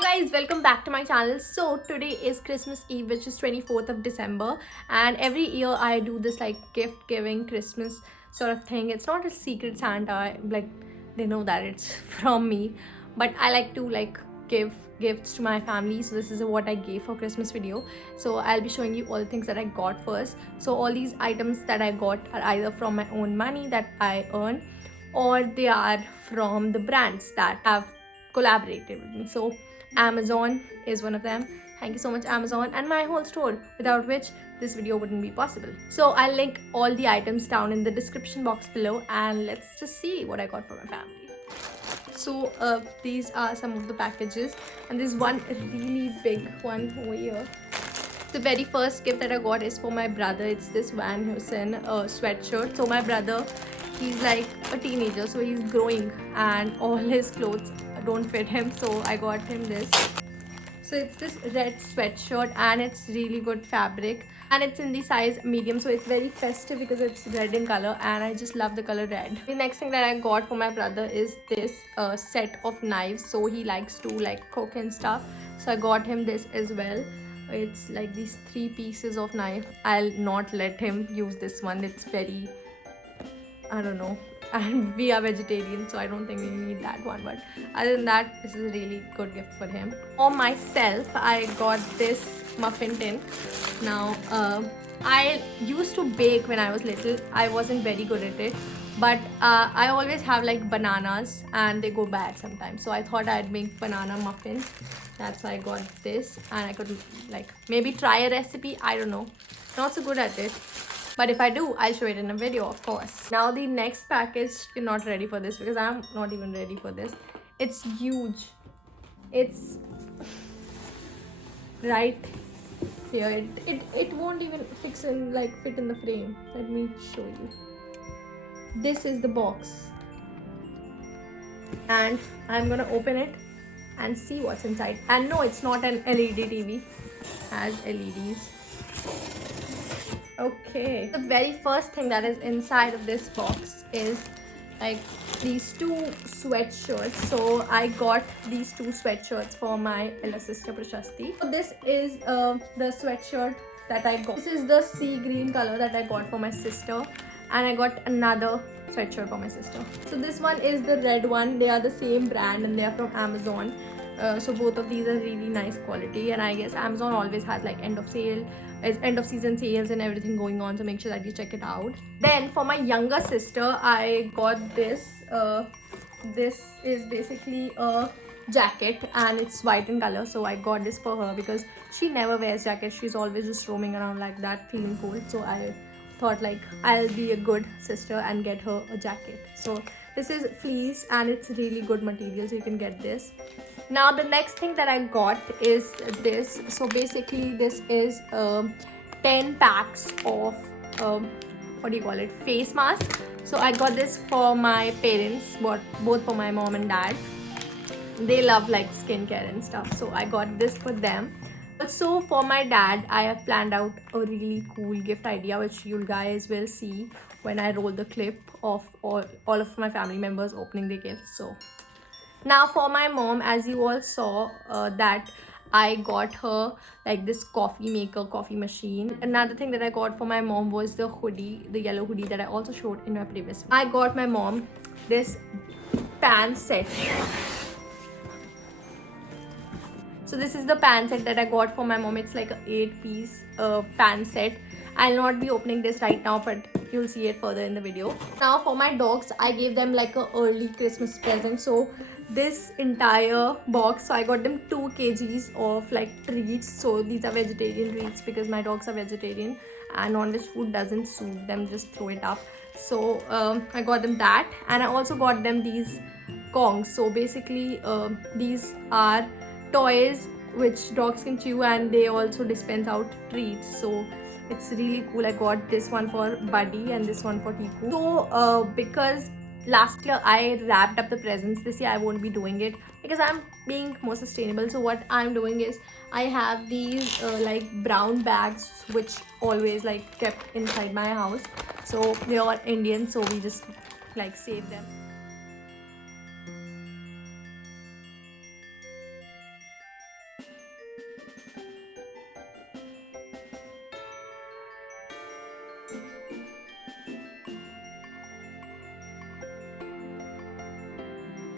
Hey guys, welcome back to my channel. So today is Christmas Eve, which is 24th of December, and every year I do this like gift giving Christmas sort of thing. It's not a secret Santa, like they know that it's from me, but I like to give gifts to my family. So this is what I gave for Christmas video. So I'll be showing you all the things that I got first. So all these items that I got are either from my own money that I earn, or they are from the brands that have collaborated with me. So Amazon is one of them. Thank you so much, Amazon, and my whole store, without which this video wouldn't be possible. So I'll link all the items down in the description box below, and let's just see what I got for my family. So these are some of the packages, and there's one really big one over here. The very first gift that I got is for my brother. It's this Van Heusen sweatshirt. So my brother, he's like a teenager, so he's growing and all his clothes don't fit him, so I got him this. So it's this red sweatshirt and it's really good fabric, and it's in the size medium, so it's very festive because it's red in color and I just love the color red. The next thing that I got for my brother is this set of knives. So he likes to like cook and stuff, so I got him this as well. It's like these 3 pieces of knife. I'll not let him use this one. It's very, I don't know, and we are vegetarian, so I don't think we need that one. But other than that, this is a really good gift for him. For myself, I got this muffin tin. Now I used to bake when I was little. I wasn't very good at it, but I always have like bananas and they go bad sometimes, so I thought I'd make banana muffins. That's why I got this, and I could like maybe try a recipe. I don't know, not so good at it, but if I do, I'll show it in a video, of course. Now the next package, you're not ready for this because I'm not even ready for this. It's huge. It's right here. It won't even fit in the frame. Let me show you. This is the box, and I'm gonna open it and see what's inside. And no, it's not an LED TV. It has LEDs. Okay, the very first thing that is inside of this box is like these 2 sweatshirts. So I got these 2 sweatshirts for my elder sister Prashasti. So this is the sweatshirt that I got. This is the sea green color that I got for my sister, and I got another sweatshirt for my sister. So this one is the red one. They are the same brand and they are from Amazon. So both of these are really nice quality, and I guess Amazon always has like end of season sales and everything going on, so make sure that you check it out. Then for my younger sister, I got this. This is basically a jacket and it's white in color, so I got this for her because she never wears jackets. She's always just roaming around like that feeling cold, so I thought like I'll be a good sister and get her a jacket. So this is fleece and it's really good material, so you can get this. Now the next thing that I got is this. So basically this is 10 packs of what do you call it, face mask. So I got this for my parents, both for my mom and dad. They love like skincare and stuff, so I got this for them. Also for my dad, I have planned out a really cool gift idea, which you guys will see when I roll the clip of all of my family members opening their gifts. So now for my mom, as you all saw, that I got her like this coffee machine. Another thing that I got for my mom was the hoodie, the yellow hoodie that I also showed in my previous video. I got my mom this pan set. So this is the pan set that I got for my mom. It's like an 8-piece pan set. I'll not be opening this right now, but you'll see it further in the video. Now for my dogs, I gave them like a early Christmas present. So this entire box, so I got them 2 kgs of like treats. So these are vegetarian treats because my dogs are vegetarian and non-veg food doesn't suit them, just throw it up. So I got them that, and I also got them these Kongs. So basically these are toys which dogs can chew, and they also dispense out treats. So it's really cool. I got this one for Buddy and this one for Tiku. So because last year I wrapped up the presents, this year I won't be doing it because I'm being more sustainable. So what I'm doing is I have these like brown bags which always like kept inside my house. So they are Indian, so we just like save them.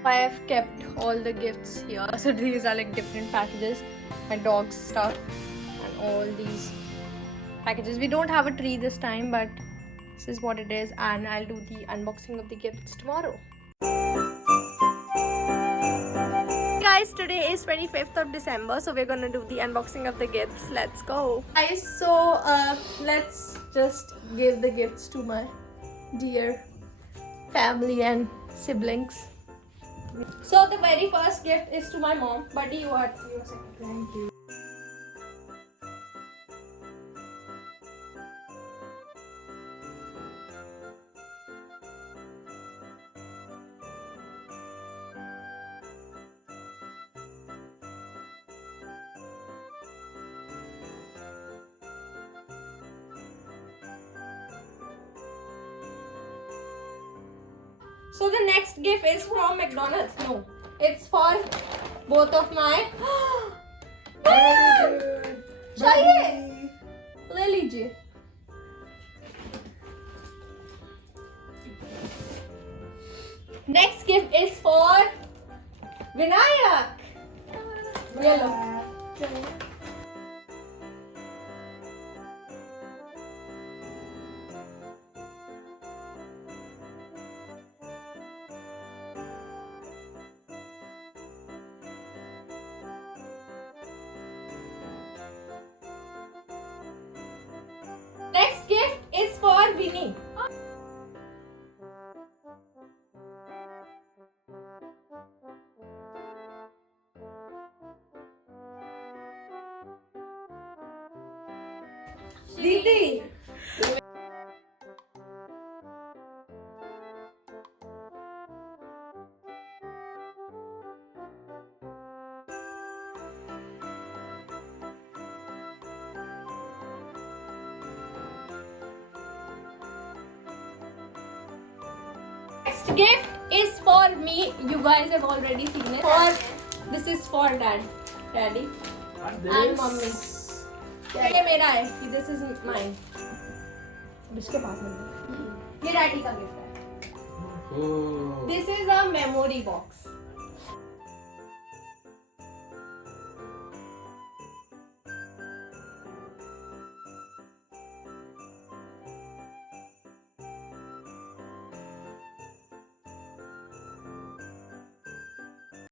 I have kept all the gifts here. So these are like different packages, my dog's stuff, and all these packages. We don't have a tree this time, but this is what it is, and I'll do the unboxing of the gifts tomorrow. Guys, today is 25th of December, so we're gonna do the unboxing of the gifts. Let's go. Guys, so let's just give the gifts to my dear family and siblings. So the very first gift is to my mom. Buddy, you are second. Thank you. So the next gift is from McDonald's. No, it's for both of my. Very good. चाहिए ले लीजिए. Next gift is for Vinayak. Yellow. Next gift is for Vinny. Didi. Next gift is for me. You guys have already seen it. This is for daddy and mommy. ये मेरा है. This is mine. इसके पास में ये daddy का gift है. This is a memory box.